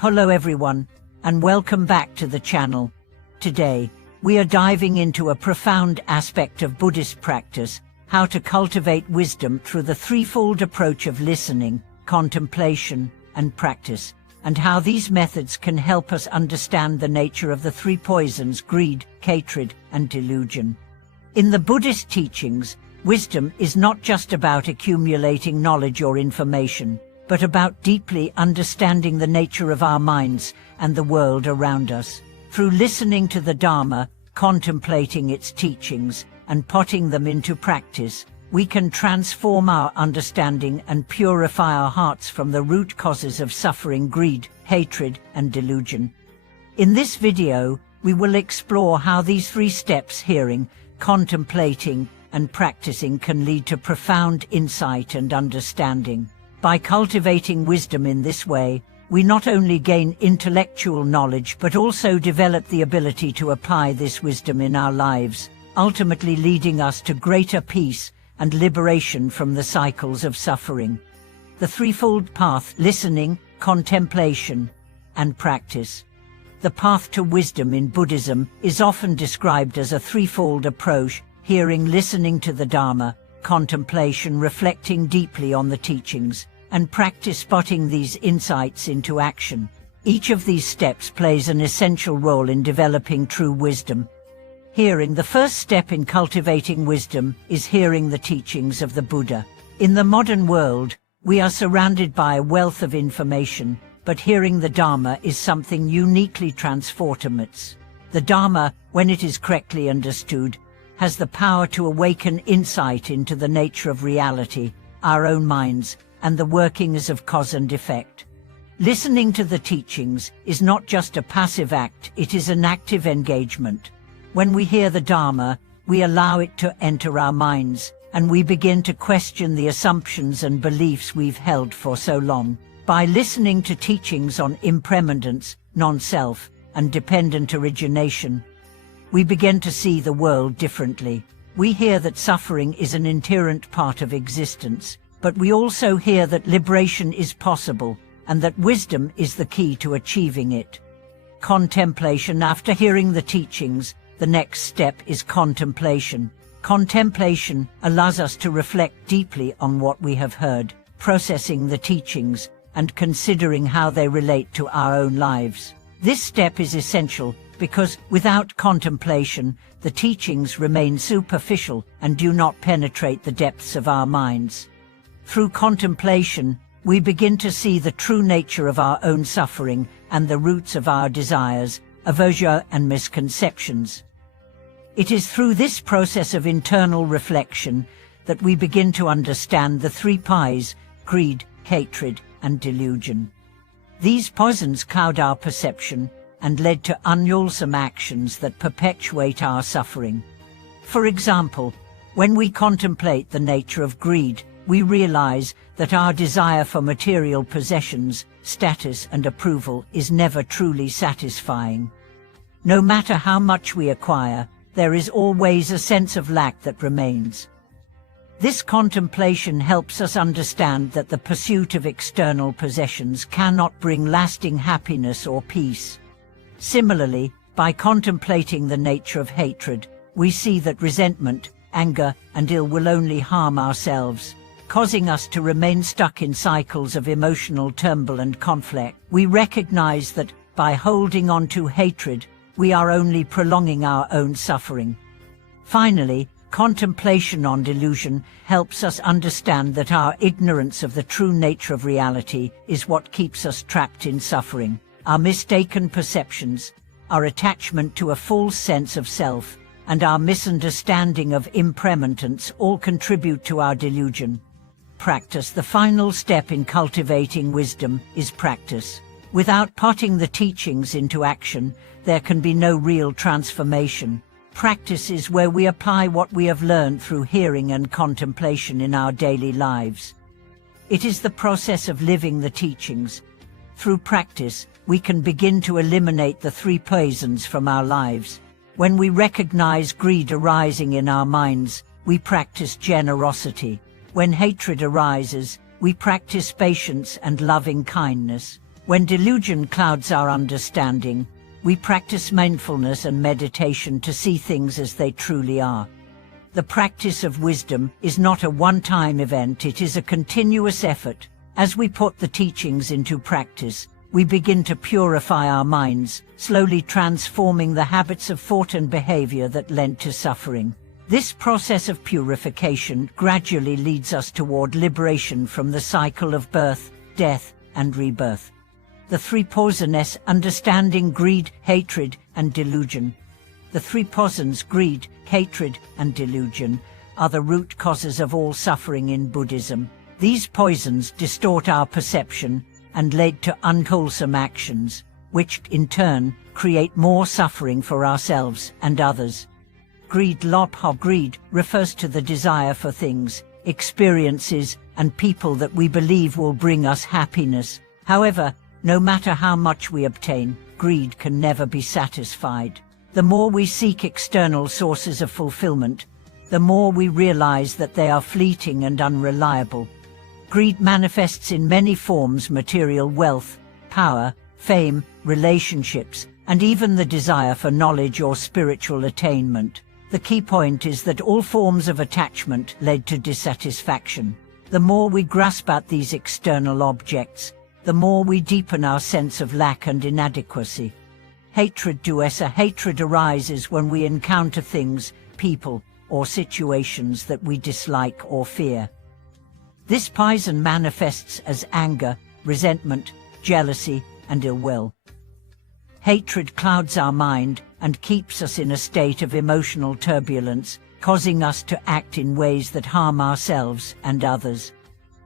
Hello everyone, and welcome back to the channel. Today, we are diving into a profound aspect of Buddhist practice, how to cultivate wisdom through the threefold approach of listening, contemplation, and practice, and how these methods can help us understand the nature of the three poisons: greed, hatred, and delusion. In the Buddhist teachings, wisdom is not just about accumulating knowledge or information, but about deeply understanding the nature of our minds and the world around us. Through listening to the Dharma, contemplating its teachings, and putting them into practice, we can transform our understanding and purify our hearts from the root causes of suffering: greed, hatred, and delusion. In this video, we will explore how these three steps, hearing, contemplating, and practicing, can lead to profound insight and understanding. By cultivating wisdom in this way, we not only gain intellectual knowledge but also develop the ability to apply this wisdom in our lives, ultimately leading us to greater peace and liberation from the cycles of suffering. The threefold path: listening, contemplation, and practice. The path to wisdom in Buddhism is often described as a threefold approach: hearing, listening to the Dharma, contemplation, reflecting deeply on the teachings, and practice, putting these insights into action. Each of these steps plays an essential role in developing true wisdom. Hearing. The first step in cultivating wisdom is hearing the teachings of the Buddha. In the modern world, we are surrounded by a wealth of information, but hearing the Dharma is something uniquely transformative. The Dharma, when it is correctly understood, has the power to awaken insight into the nature of reality, our own minds, and the workings of cause and effect. Listening to the teachings is not just a passive act, it is an active engagement. When we hear the Dharma, we allow it to enter our minds, and we begin to question the assumptions and beliefs we've held for so long. By listening to teachings on impermanence, non-self, and dependent origination, we begin to see the world differently. We hear that suffering is an inherent part of existence, but we also hear that liberation is possible, and that wisdom is the key to achieving it. Contemplation. After hearing the teachings, the next step is contemplation. Contemplation allows us to reflect deeply on what we have heard, processing the teachings, and considering how they relate to our own lives. This step is essential because without contemplation, the teachings remain superficial and do not penetrate the depths of our minds. Through contemplation, we begin to see the true nature of our own suffering and the roots of our desires, aversion, and misconceptions. It is through this process of internal reflection that we begin to understand the three Ps: greed, hatred, and delusion. These poisons cloud our perception and led to unwholesome actions that perpetuate our suffering. For example, when we contemplate the nature of greed, we realize that our desire for material possessions, status, and approval is never truly satisfying. No matter how much we acquire, there is always a sense of lack that remains. This contemplation helps us understand that the pursuit of external possessions cannot bring lasting happiness or peace. Similarly, by contemplating the nature of hatred, we see that resentment, anger, and ill will only harm ourselves, causing us to remain stuck in cycles of emotional turmoil and conflict. We recognize that by holding on to hatred, we are only prolonging our own suffering. Finally, contemplation on delusion helps us understand that our ignorance of the true nature of reality is what keeps us trapped in suffering. Our mistaken perceptions, our attachment to a false sense of self, and our misunderstanding of impermanence all contribute to our delusion. Practice. The final step in cultivating wisdom is practice. Without putting the teachings into action, there can be no real transformation. Practice is where we apply what we have learned through hearing and contemplation in our daily lives. It is the process of living the teachings. Through practice, we can begin to eliminate the three poisons from our lives. When we recognize greed arising in our minds, we practice generosity. When hatred arises, we practice patience and loving kindness. When delusion clouds our understanding, we practice mindfulness and meditation to see things as they truly are. The practice of wisdom is not a one-time event, it is a continuous effort. As we put the teachings into practice, we begin to purify our minds, slowly transforming the habits of thought and behavior that led to suffering. This process of purification gradually leads us toward liberation from the cycle of birth, death, and rebirth. The three poisons: understanding, greed, hatred, and delusion. The three poisons, greed, hatred, and delusion, are the root causes of all suffering in Buddhism. These poisons distort our perception and lead to unwholesome actions, which in turn create more suffering for ourselves and others. Greed refers to the desire for things, experiences, and people that we believe will bring us happiness. However, no matter how much we obtain, greed can never be satisfied. The more we seek external sources of fulfillment, the more we realize that they are fleeting and unreliable. Greed manifests in many forms: material wealth, power, fame, relationships, and even the desire for knowledge or spiritual attainment. The key point is that all forms of attachment lead to dissatisfaction. The more we grasp at these external objects, the more we deepen our sense of lack and inadequacy. Hatred arises when we encounter things, people, or situations that we dislike or fear. This poison manifests as anger, resentment, jealousy, and ill will. Hatred clouds our mind and keeps us in a state of emotional turbulence, causing us to act in ways that harm ourselves and others.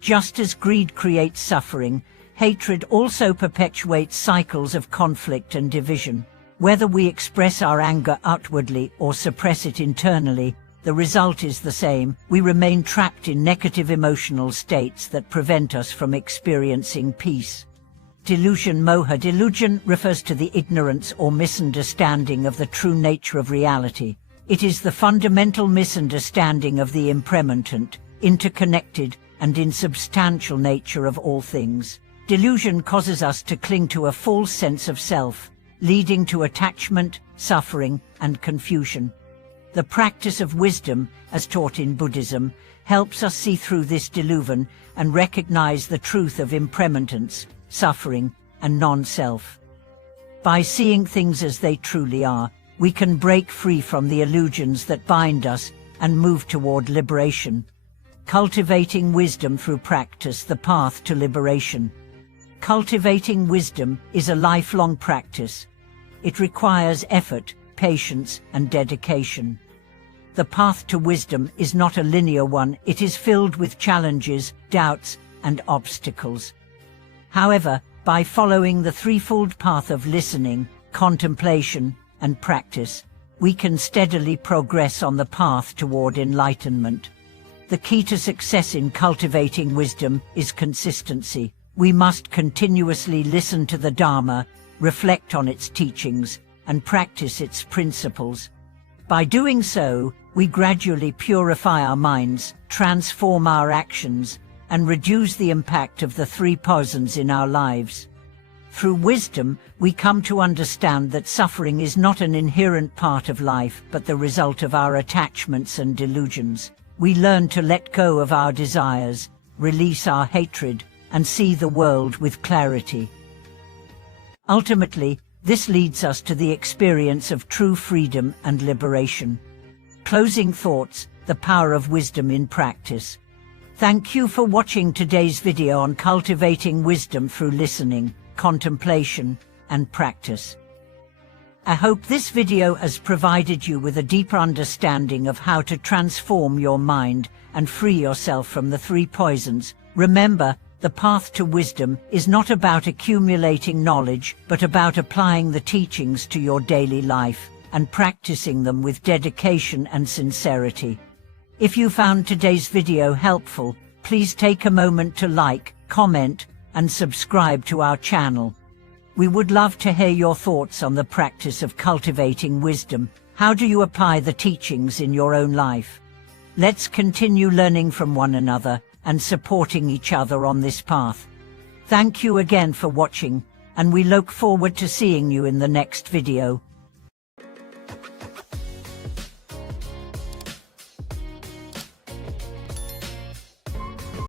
Just as greed creates suffering, hatred also perpetuates cycles of conflict and division. Whether we express our anger outwardly or suppress it internally, the result is the same. We remain trapped in negative emotional states that prevent us from experiencing peace. Delusion refers to the ignorance or misunderstanding of the true nature of reality. It is the fundamental misunderstanding of the impermanent, interconnected, and insubstantial nature of all things. Delusion causes us to cling to a false sense of self, leading to attachment, suffering, and confusion. The practice of wisdom, as taught in Buddhism, helps us see through this delusion and recognize the truth of impermanence, suffering, and non-self. By seeing things as they truly are, we can break free from the illusions that bind us and move toward liberation. Cultivating wisdom through practice, the path to liberation. Cultivating wisdom is a lifelong practice. It requires effort, patience, and dedication. The path to wisdom is not a linear one, it is filled with challenges, doubts, and obstacles. However, by following the threefold path of listening, contemplation, and practice, we can steadily progress on the path toward enlightenment. The key to success in cultivating wisdom is consistency. We must continuously listen to the Dharma, reflect on its teachings, and practice its principles. By doing so, we gradually purify our minds, transform our actions, and reduce the impact of the three poisons in our lives. Through wisdom, we come to understand that suffering is not an inherent part of life, but the result of our attachments and delusions. We learn to let go of our desires, release our hatred, and see the world with clarity. Ultimately, this leads us to the experience of true freedom and liberation. Closing thoughts, the power of wisdom in practice. Thank you for watching today's video on cultivating wisdom through listening, contemplation, and practice. I hope this video has provided you with a deeper understanding of how to transform your mind and free yourself from the three poisons. Remember, the path to wisdom is not about accumulating knowledge, but about applying the teachings to your daily life and practicing them with dedication and sincerity. If you found today's video helpful, please take a moment to like, comment, and subscribe to our channel. We would love to hear your thoughts on the practice of cultivating wisdom. How do you apply the teachings in your own life? Let's continue learning from one another and supporting each other on this path. Thank you again for watching, and we look forward to seeing you in the next video.